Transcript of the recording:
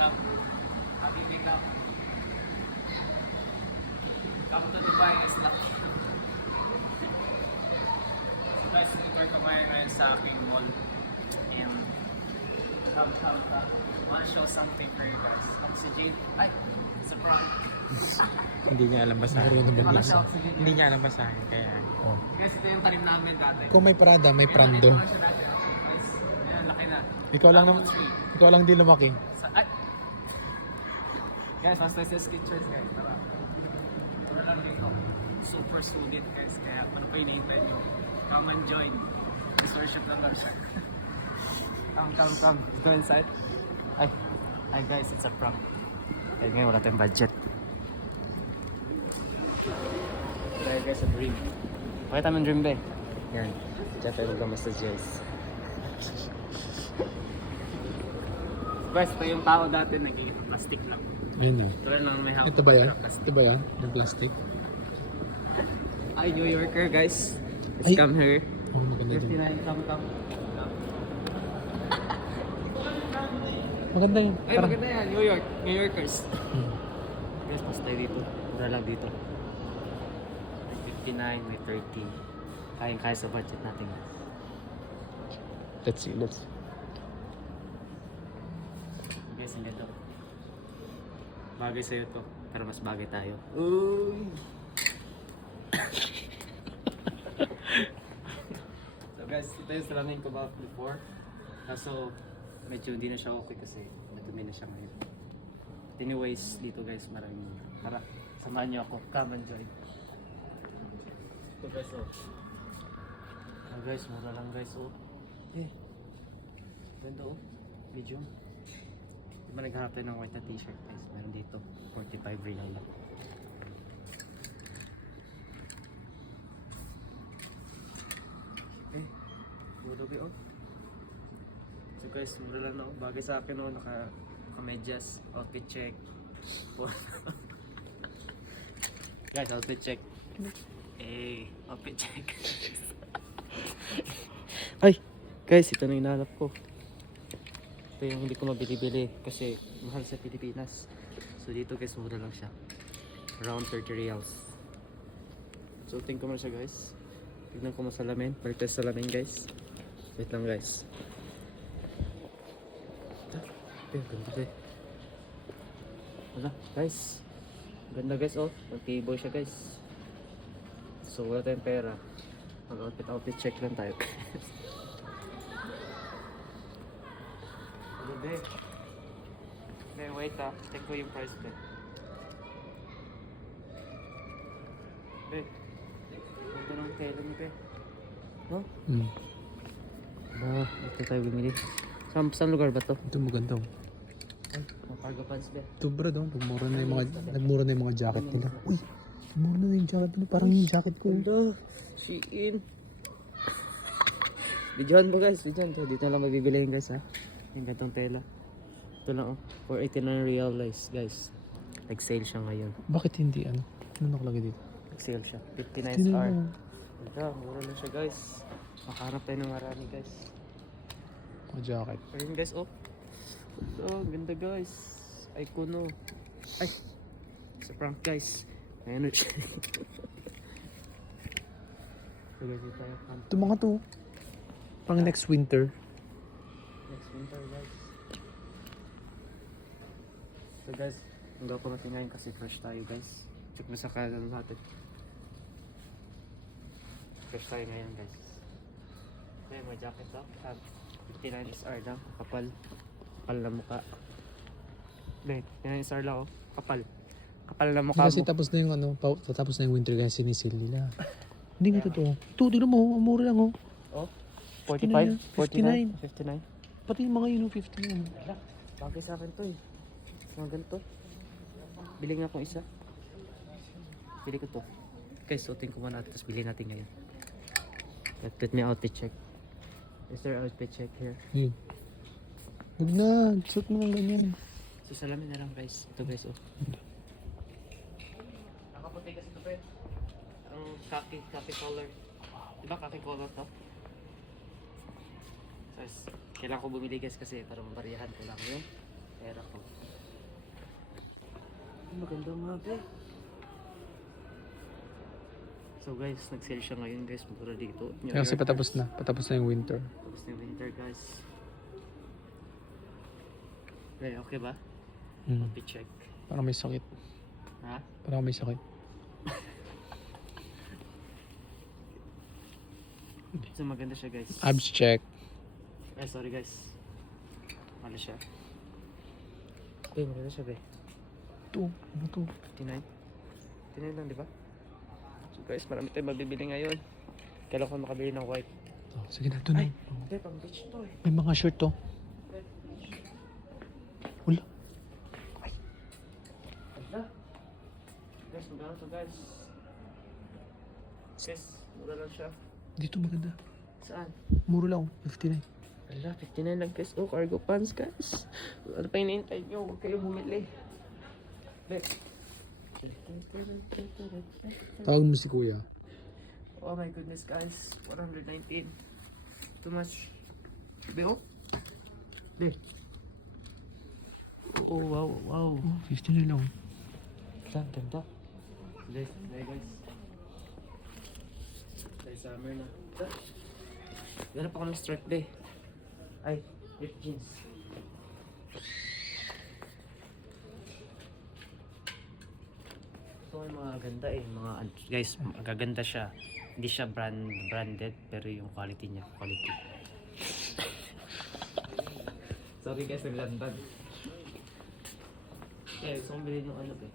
Come. Habibi, come. Come to Dubai, is lucky. So guys, we're kumain ngayon sa aking mall. And come. I wanna show something for you guys. Oxygen. Ay, it's a prank. Hindi niya alam basahin. Di ba kasi oxygen? Hindi niya alam basahin, kaya... Oh. Guys, ito yung tanim namin dati. Kung may Prada, may Ayan, Prando. ito siya natin. Guys, ayan, laki na. Ikaw lang Apple naman, tree. ikaw lang di lumaki. Ay! Guys, mas tayo sa Skechers guys. Tara. Tara lang dito. Super sulit guys. Kaya ano pa hinihintay nyo? Come and join. This worship lang siya. Come. Let's go inside. Ay guys, it's a prank. Ay ngayon wala tayong budget. Try guys, a dream. Pakita mo yung dream ba eh. Yan. Diyan tayo magdamas sa Jels. Guys, ito yung tao dati nagiging plastic lang. Yan yun. Ito lang may hawak. Ito ba yan? Plastic. Ito ba yan? Yung plastic? Ay, New Yorker guys. Let's Ay. come here. Oh, maganda dyan. 59, come. Maganda yun. Ay, maganda yan. New Yorkers. Hmm. Guys, mas tayo dito. Mura lang dito. 59, may 30. Kaya sa budget natin. Let's see. Guys, hindi to. Bagay sa'yo to. Pero mas bagay tayo. Uy! So guys, ito yung salamin ko about before. Kaso, medyo hindi na siya okay kasi madumi na siya ngayon. Anyways, dito guys, maraming... Tara, samahan niyo ako. Come and join. Ito guys, oh. Guys, mura lang guys, oh. Ganda, oh. Medium. Di ba naghanap tayo ng white na t-shirt guys? Meron dito, 45 real lang. Budobi, oh. So guys, mura lang na, oh. Bagay sa akin, oh. Naka-medyas, outfit check. Guys, outfit check. Outfit check. Ay! Guys, ito na yung hinahanap ko. Ito yung hindi ko mabili-bili kasi mahal sa Pilipinas. So dito guys, mura lang siya. Around 30 reals. So tingnan ko mo siya guys. Tignan ko mo salamin. Balik tayo sa salamin guys. Wait lang guys. Ganda eh. Wala guys. Ganda guys, oh. Mag-table siya guys. So wala tayong pera. Mag-outfit check lang tayo. Hindi, wait ah. Check ko yung price be. Be, ganda ng tela mo be. No? Hmm. Ito tayo bumili. Saan lugar ba to? Ito maganda. Oh. Ay, mga cargo pants be. Ito bro, nagmura na yung mga jacket nila. Uy, mura na yung jacket nila. Parang yung jacket ko. Ganda. Shein. Videohan mo guys, videohan to. Dito na lang mabibili yung guys ha. Yung gantong tela. Ito lang oh. 489 realize guys. Nag-sale siya ngayon. Bakit hindi ano? Ano nakalagay dito? Nag-sale siya. 59 Tingnan star. mo. Ganda, mura lang siya guys. Makaharap tayo ng marami guys. Mga jacket. Ayun guys oh. Ganda guys. Icon oh. Ay. Sa prank guys. Ayan oh. So guys, dito tayo. Ito mga to. Pang next winter. Next winter guys. So guys, ang gapo natin ngayon kasi fresh tayo guys. Check mo sa kanan natin. Fresh tayo ngayon guys. May mga jacket to. 59 SR lang. Kapal. Kapal na mukha. Wait, 59 SR lang oh. Kapal. Kapal na mukha Kasi mo. tapos na yung ano, tapos na yung winter kaya sinisil nila. Hindi nga totoo. Ito, tignan mo, ang mura lang oh. Oh? 45? 59. 59? Pati yung mga yun, 59. Wala. Bagay sa akin to eh. Mga ganito. Bili nga akong isa. Bili ko to. Guys, suotin ko muna natin. Tapos bili natin ngayon. Let me outfit check. Is there outfit check here? Yun. Huwag na, suot mo lang ganyan. So salamin na lang guys. Ito guys oh. Nakaputi kasi ito friend. Ang khaki color. Diba khaki color to? So kailangan ko bumili guys kasi para mabariyahan ko lang yung pera ko. Maganda nga be. So guys, nag-sale siya ngayon guys. Mura dito. New Kasi York, patapos na. Patapos na yung winter. tapos na yung winter guys. Okay ba? Hmm. Check. Parang may sakit. Ha? Parang may sakit. So maganda siya guys. Abs check. Sorry guys. Mali siya. Maganda siya be. Ito. Ano to? 59. 59 lang, di ba? So guys, marami tayong mabibili ngayon. Kailan ko makabili ng white. Oh, sige na. Ito na. Ay, hindi, pang beach to eh. May mga shirt to. Wala. Ala. Guys, magkano to guys? Guys, mura lang siya. Dito maganda. Saan? Mura lang. 59. Ala, 59 lang guys. Oh, cargo pants guys. Ano pa hinihintay nyo? Huwag kayong bumili. Look. Tawag mo si kuya. Oh my goodness guys. 119. Too much. Be, oh. Be. Oh, wow, wow. Oh, 59 lang. Lang, ganda. Guys, Dahil summer na. Ganap ako ng stripe be. Ay, rip jeans. Ito ay mga ganda eh. Mga, guys, magaganda siya. Hindi siya branded, pero yung quality niya, quality. Sorry guys, naglandan. Eh, gusto kong bilhin yung ano be.